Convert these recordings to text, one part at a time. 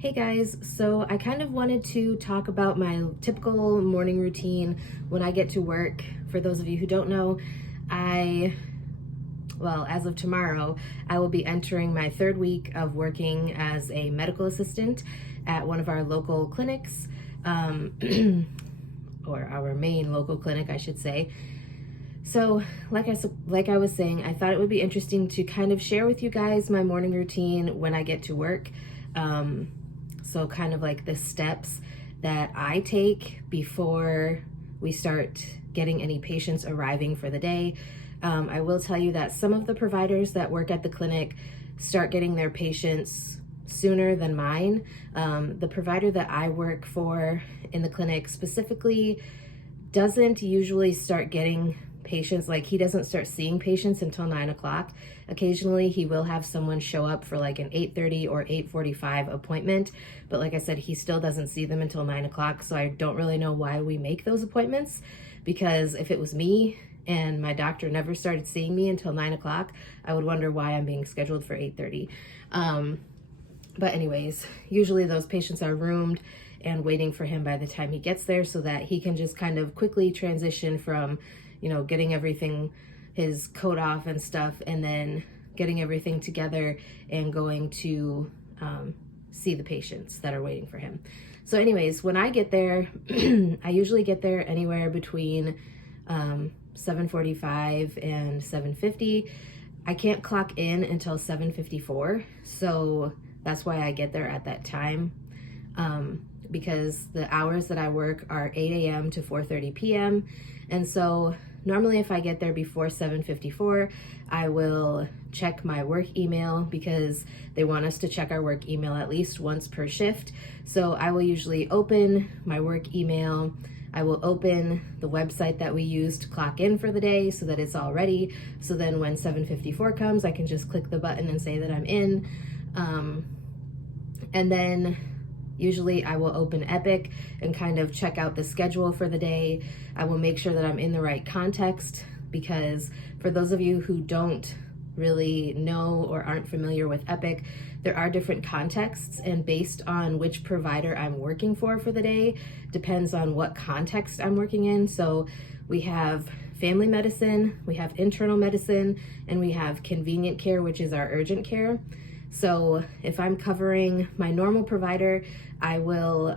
Hey guys, so I kind of wanted to talk about my typical morning routine when I get to work. For those of you who don't know, as of tomorrow, I will be entering my third week of working as a medical assistant at one of our local clinics, or our main local clinic, I should say. So, like I was saying, I thought it would be interesting to kind of share with you guys my morning routine when I get to work. So kind of like the steps that I take before we start getting any patients arriving for the day. I will tell you that some of the providers that work at the clinic start getting their patients sooner than mine. The provider that I work for in the clinic specifically doesn't usually start getting patients, like he doesn't start seeing patients until 9 o'clock. Occasionally he will have someone show up for like an 8:30 or 8:45 appointment, but like I said, he still doesn't see them until 9 o'clock. So I don't really know why we make those appointments, because if it was me and my doctor never started seeing me until 9 o'clock, I would wonder why I'm being scheduled for 8:30. But anyways, usually those patients are roomed and waiting for him by the time he gets there, so that he can just kind of quickly transition from, getting everything, his coat off and stuff, and then getting everything together and going to see the patients that are waiting for him. So anyways, when I get there, I usually get there anywhere between 7:45 and 7:50. I can't clock in until 7:54, so that's why I get there at that time, because the hours that I work are 8 a.m. to 4:30 p.m. And so normally if I get there before 7:54, I will check my work email, because they want us to check our work email at least once per shift. So I will usually open my work email. I will open the website that we use to clock in for the day so that it's all ready. So then when 7:54 comes, I can just click the button and say that I'm in. And then usually I will open Epic and kind of check out the schedule for the day. I will make sure that I'm in the right context, because for those of you who don't really know or aren't familiar with Epic, there are different contexts, and based on which provider I'm working for the day depends on what context I'm working in. So we have family medicine, we have internal medicine, and we have convenient care, which is our urgent care. So if I'm covering my normal provider, I will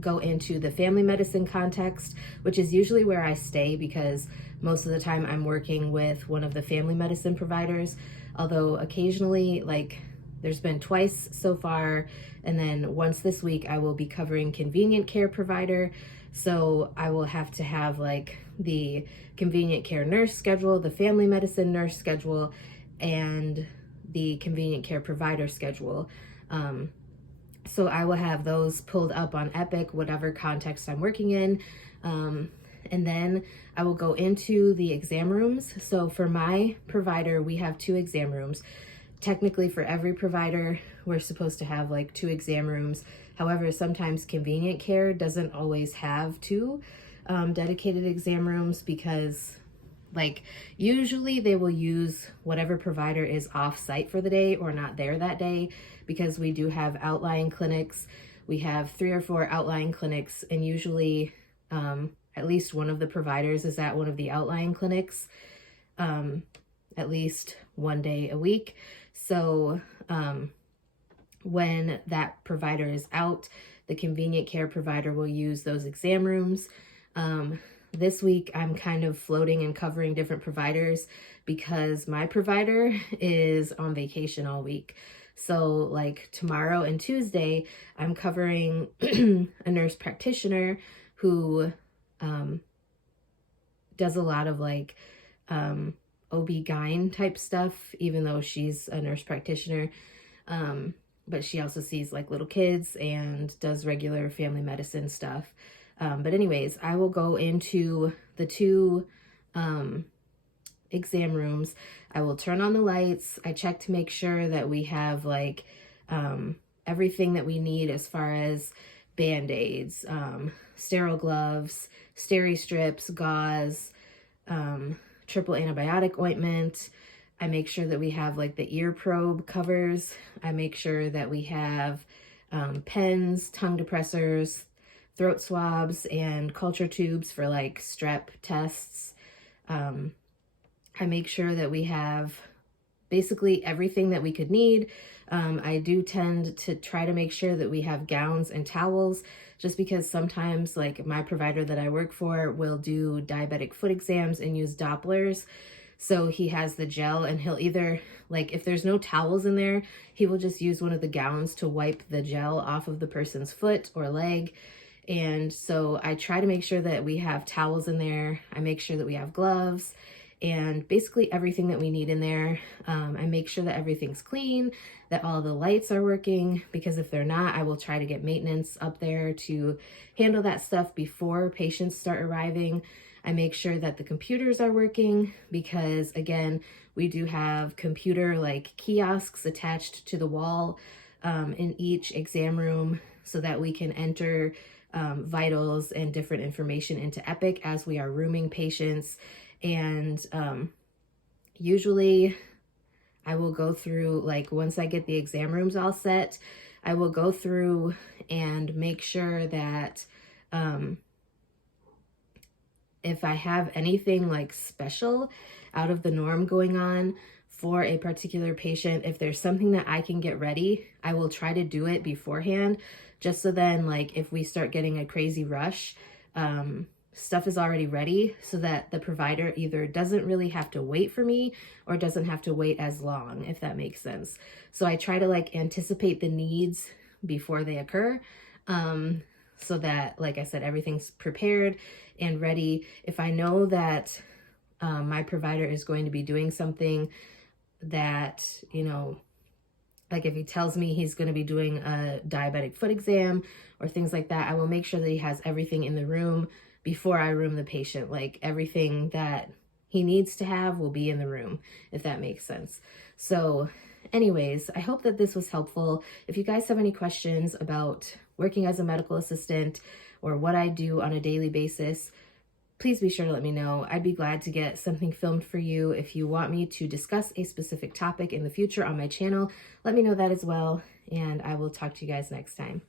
go into the family medicine context, which is usually where I stay, because most of the time I'm working with one of the family medicine providers. Although occasionally, like there's been twice so far, and then once this week I will be covering convenient care provider. So I will have to have like the convenient care nurse schedule, the family medicine nurse schedule, and the convenient care provider schedule. So I will have those pulled up on Epic, whatever context I'm working in. And then I will go into the exam rooms. So for my provider, we have 2 exam rooms. Technically for every provider, we're supposed to have like 2 exam rooms. However, sometimes convenient care doesn't always have 2 dedicated exam rooms, because like usually they will use whatever provider is off site for the day or not there that day, because we do have outlying clinics. We have 3 or 4 outlying clinics, and usually at least one of the providers is at one of the outlying clinics at least one day a week. So when that provider is out, the convenient care provider will use those exam rooms. This week, I'm kind of floating and covering different providers, because my provider is on vacation all week. So like tomorrow and Tuesday, I'm covering a nurse practitioner who does a lot of like OB-GYN type stuff, even though she's a nurse practitioner. But she also sees like little kids and does regular family medicine stuff. But anyways, I will go into the 2 exam rooms. I will turn on the lights. I check to make sure that we have like everything that we need as far as Band-Aids, sterile gloves, steri strips, gauze, triple antibiotic ointment, I make sure that we have like the ear probe covers. I make sure that we have pens, tongue depressors, throat swabs, and culture tubes for like strep tests. I make sure that we have basically everything that we could need. I do tend to try to make sure that we have gowns and towels, just because sometimes like my provider that I work for will do diabetic foot exams and use Dopplers. So he has the gel, and he'll either, like, if there's no towels in there, he will just use one of the gowns to wipe the gel off of the person's foot or leg. And so I try to make sure that we have towels in there. I make sure that we have gloves and basically everything that we need in there. I make sure that everything's clean, that all the lights are working, because if they're not, I will try to get maintenance up there to handle that stuff before patients start arriving. I make sure that the computers are working, because again, we do have computer like kiosks attached to the wall in each exam room, so that we can enter vitals and different information into Epic as we are rooming patients. And usually I will go through, like, once I get the exam rooms all set, I will go through and make sure that if I have anything like special out of the norm going on for a particular patient, if there's something that I can get ready, I will try to do it beforehand, just so then, like, if we start getting a crazy rush, stuff is already ready, so that the provider either doesn't really have to wait for me or doesn't have to wait as long, if that makes sense. So I try to like anticipate the needs before they occur, so that, like I said, everything's prepared and ready. If I know that my provider is going to be doing something that, you know, like if he tells me he's going to be doing a diabetic foot exam or things like that, I will make sure that he has everything in the room before I room the patient. Like, everything that he needs to have will be in the room, if that makes sense. So anyways, I hope that this was helpful. If you guys have any questions about working as a medical assistant or what I do on a daily basis, please be sure to let me know. I'd be glad to get something filmed for you. If you want me to discuss a specific topic in the future on my channel, let me know that as well, and I will talk to you guys next time.